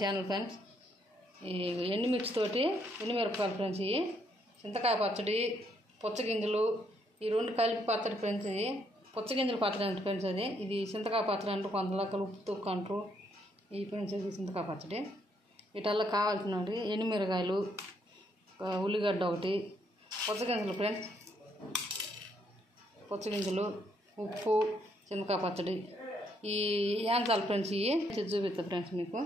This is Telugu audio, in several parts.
Channel friends. ఈ ఎండుమిర్చితోటి ఎండుమిరపకాయలు ఫ్రెండ్స్, ఇవి చింతకాయ పచ్చడి, పుచ్చగింజలు ఈ రెండు కలిపి పచ్చడి ఫ్రెండ్స్. ఇది పుచ్చగింజలు పచ్చడి అంటే ఫ్రెండ్స్, అది ఇది చింతకాయ పచ్చడి అంటారు, కొంతలో ఉప్పు తొక్కు అంటారు. ఈ ఫ్రెండ్స్ ఇది చింతకాయ పచ్చడి. వీటల్లో కావాల్సినవి ఎండుమిరకాయలు, ఉల్లిగడ్డ ఒకటి, పుచ్చగింజలు ఫ్రెండ్స్, పుచ్చగింజలు, ఉప్పు, చింతకాయ పచ్చడి. ఈ యాంచాలి ఫ్రెండ్స్, ఇవి చూపిస్తా ఫ్రెండ్స్ మీకు.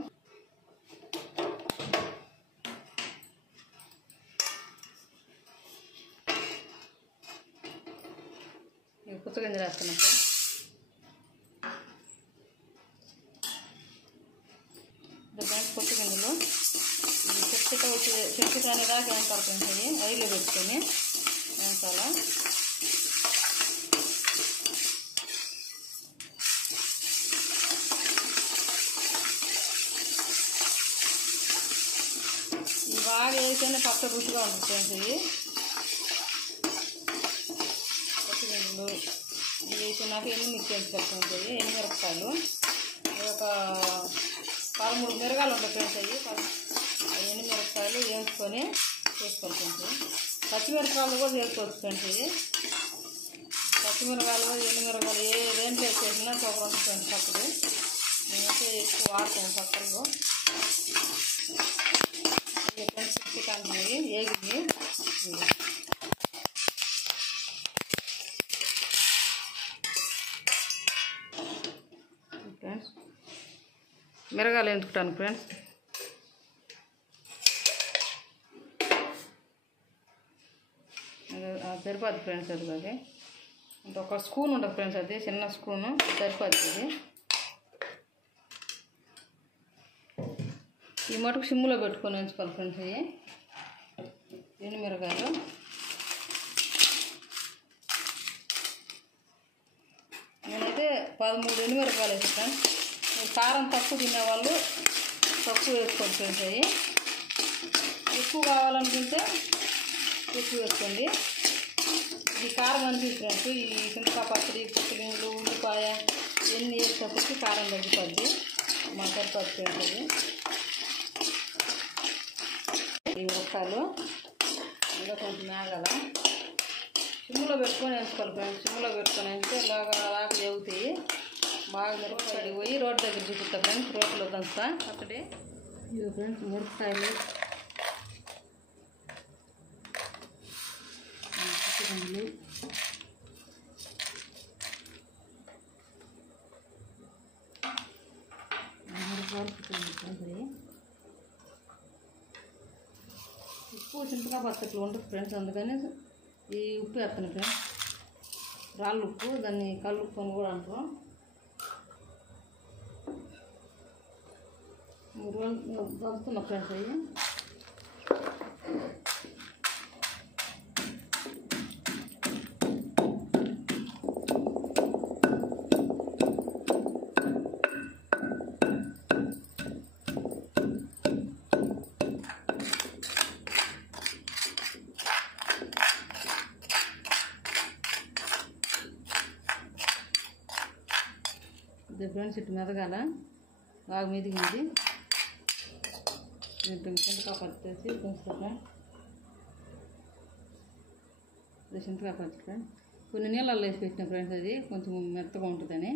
పుచ్చగింజలు వేస్తున్నాం ఫ్రెండ్స్. పుచ్చగింజలు చెట్టు కానీ దాకా వేస్తారు ఫ్రెండ్స్. అవి ఆయిల్లో పెట్టుకొని వేయించాలా. ఇవి బాగా వేస్తేనే పచ్చడి రుచిగా ఉంటుంది ఫ్రెండ్స్. ఇవి పుచ్చగింజలు వేసినాక ఎండుమిర్చి వేసుకోవాలి. ఎండుమిరపకాయలు ఒక 13 మిరగాయలు ఉంటాయి ఫ్రెండ్స్. అవి ఎండుమిరపకాయలు వేసుకొని వేసుకోవాలి ఫ్రెండ్స్. పచ్చిమిరపకాయలు కూడా వేసుకోవచ్చు ఫ్రెండ్స్. ఇది పచ్చిమిరకాయలు, ఎండుమిరకాయలు దేంట్లో వేసేసినా సూపర్ ఉంటుంది ఫ్రెండ్స్ పచ్చడి. మేమైతే ఎక్కువ వాడతాము పచ్చళ్ళు. ఫ్రెండ్స్ చికెన్వి ఏగివి ఫ్రెండ్స్. మిరగాయలు వేయించుకుంటాను ఫ్రెండ్స్. సరిపోద్ది ఫ్రెండ్స్. అది అంటే ఒక స్పూన్ ఉంటుంది ఫ్రెండ్స్, అది చిన్న స్పూను సరిపోద్ది. అది ఈ మటుకు సిమ్లో పెట్టుకొని వేయించుకోవాలి ఫ్రెండ్స్. ఇవి ఎండుమిరకాయలు నేనైతే 13 ఎండుమిరకాయలు వేస్తాను. కారం తక్కువ తినేవాళ్ళు తక్కువ వేసుకోండి ఫ్రెండ్స్. అవి ఎక్కువ కావాలనుకుంటే ఎక్కువ వేసుకోండి. ఇది కారం అనిపించి ఫ్రెండ్స్. ఈ చింతకాయ పచ్చడి, పుచ్చగింజలు, ఉల్లిపాయ ఇవన్నీ వేసేటప్పటికి కారం తగ్గిపోద్ది. మా సరిపోద్ది ఫ్రెండ్స్. అది ఈ ముక్కలు ఇంకా కొంచెం మేగల సిమ్లో పెట్టుకొని వేసుకోవాలి ఫ్రెండ్స్. సిమ్లో పెట్టుకొని వేస్తే దాకా ఎగుతాయి. బాగా మిరపకాయలు పోయి రోడ్డు దగ్గర చూపిస్తా ఫ్రెండ్స్. రోడ్లో దంచుతా పచ్చడి. ఇది ఫ్రెండ్స్ మిరపకాయలు, పుచ్చగింజలు, ఉప్పు చింతకాయ పచ్చట్లు ఉంటుంది ఫ్రెండ్స్. అందుకని ఈ ఉప్పు వేస్తాను ఫ్రెండ్స్. రాళ్ళు ఉప్పు, దాన్ని కళ్ళు ఉప్పు అని కూడా అంటారు. దంచుతున్నా ఫ్రెండ్స్. అవి ఫ్రెండ్స్ ఇటు మెదగాల బాగా మెదిగింది. చింతకాయ పచ్చేసి కొంచెం చింతకాయ పచ్చి ఫ్రెండ్స్ కొన్ని నీళ్ళల్లో వేసి పెట్టిన ఫ్రెండ్స్. అది కొంచెం మెత్తగా ఉంటుందని.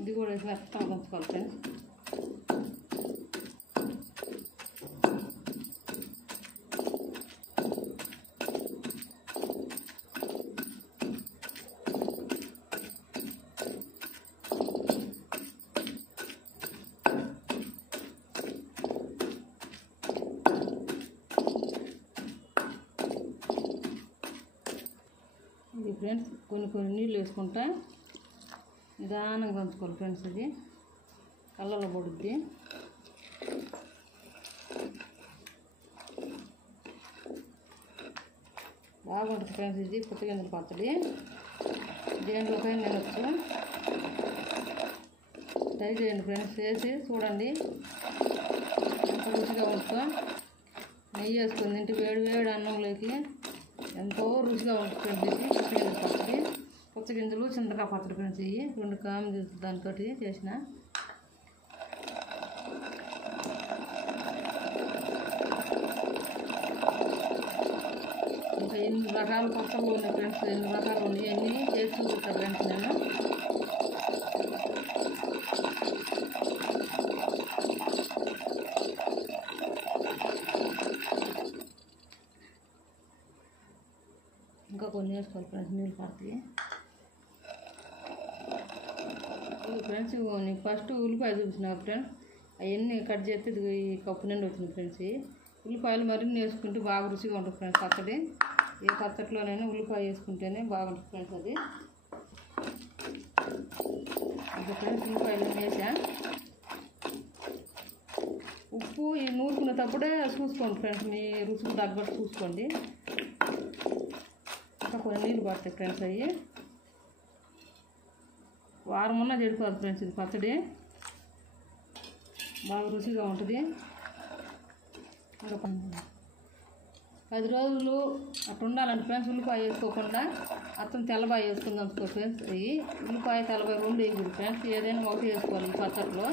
ఇది కూడా వేసి మెత్తగా కొంచుకోవాలి ఫ్రెండ్స్. ఇది ఫ్రెండ్స్ కొన్ని నీళ్ళు వేసుకుంటా నిదానంగా ఉంచుకోవాలి ఫ్రెండ్స్. ఇది కళ్ళలో పడుద్ది. బాగుంటుంది ఫ్రెండ్స్. ఇది పుచ్చగింజల పచ్చడి. దేంట్లోకైనా తినొచ్చు. ట్రై చేయండి ఫ్రెండ్స్. చేసి చూడండి ఎంత రుచిగా ఉంటుందో. నెయ్యి వేసుకొని తింటే వేడి వేడి అన్నంలోకి ఎంతో రుచిగా ఉంటుంది ఫ్రెండ్స్. ఇది పుచ్చగింజల పచ్చడి. పుచ్చగింజలు చింతకాయ పచ్చడి ఫ్రెండ్స్. ఇవి 2 కాయలు దాంతో చేసిన. ఇంకా ఎన్ని రకాల పచ్చళ్ళు ఉన్నాయి ఫ్రెండ్స్, ఎన్ని రకాలు ఉన్నాయి అన్నీ చేసి చూపిస్తాను ఫ్రెండ్స్ నేను. ఇంకా కొన్ని వేసుకోవాలి ఫ్రెండ్స్, నీళ్ళు పడతాయి. ఫ్రెండ్స్ నీకు ఫస్ట్ ఉల్లిపాయ చూపించిన ఫ్రెండ్స్, అవన్నీ కట్ చేస్తే ఇది ఈ కప్పు నిండి వచ్చింది ఫ్రెండ్స్. ఉల్లిపాయలు మరిన్ని వేసుకుంటే బాగా రుచిగా ఉంటుంది ఫ్రెండ్స్ పచ్చడి. ఏ పచ్చడిలోనైనా ఉల్లిపాయ వేసుకుంటేనే బాగుంటుంది ఫ్రెండ్స్ అది. ఇంకా ఫ్రెండ్స్ ఉల్లిపాయలు వేసా. ఉప్పు ఈ నూరుకునేటప్పుడే చూసుకోండి ఫ్రెండ్స్, మీ రుచికి తగ్గట్టు చూసుకోండి. ఇంకా కొన్ని నీళ్ళు పడతాయి ఫ్రెండ్స్. అవి వారం ఉన్నా చెడిపోదు ఫ్రెండ్స్. ఇది పచ్చడి బాగా రుచిగా ఉంటుంది. ఇంకా 10 రోజులు అట్లా ఉండాలంటే ఫ్రెండ్స్ ఉల్లిపాయ వేసుకోకుండా అతను తెల్లబాయ వేసుకుందాం అనుకో ఫ్రెండ్స్. అవి ఉల్లిపాయ తెల్లబాయ 2 వేయకూడదు ఫ్రెండ్స్, ఏదైనా ఒకటి వేసుకోవాలి ఈ పచ్చడిలో.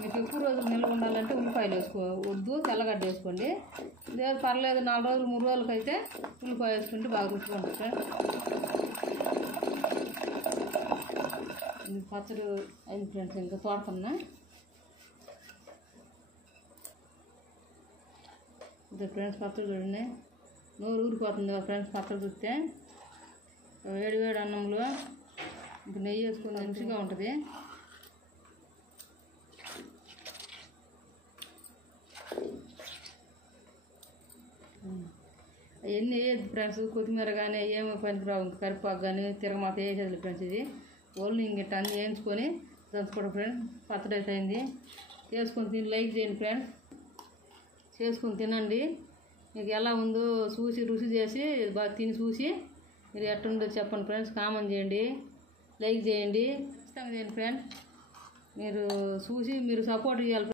మీకు ఎక్కువ రోజులు నిల్వ ఉండాలంటే ఉల్లిపాయలు వేసుకోవద్దు, తెల్లగడ్డ వేసుకోండి. లేదు పర్లేదు 4 రోజులు 3 రోజులకి అయితే ఉల్లిపాయ వేసుకుంటే బాగా రుచిగా ఉంటుంది ఫ్రెండ్స్. పచ్చడి అయింది ఫ్రెండ్స్. ఇంకా తోడుతున్నా ఇదే ఫ్రెండ్స్ పచ్చడి చూడండి, నోరు ఊరిపోతుంది కదా ఫ్రెండ్స్ పచ్చడి చూస్తే. వేడి వేడి అన్నంలో ఇంకా నెయ్యి వేసుకుని రుచిగా ఉంటుంది. అవన్నీ వేయద్దు ఫ్రెండ్స్, కొత్తిమీర కానీ ఏమో పనికిరావు, ఇంకా కరివేపాకు కానీ తిరగమాత వేసేది ఫ్రెండ్స్. ఇది ఓన్లీ ఇంక అన్నీ వేయించుకొని దంచుకోవడం ఫ్రెండ్స్. పచ్చడి అయితే అయింది. చేసుకొని తిని లైక్ చేయండి ఫ్రెండ్స్, చేసుకొని తినండి. మీకు ఎలా ఉందో చూసి రుచి చేసి బాగా తిని చూసి మీరు ఎట్టుందో చెప్పండి ఫ్రెండ్స్. కామెంట్ చేయండి, లైక్ చేయండి, ఖచ్చితంగా చేయండి ఫ్రెండ్స్. మీరు చూసి మీరు సపోర్ట్ చేయాలి.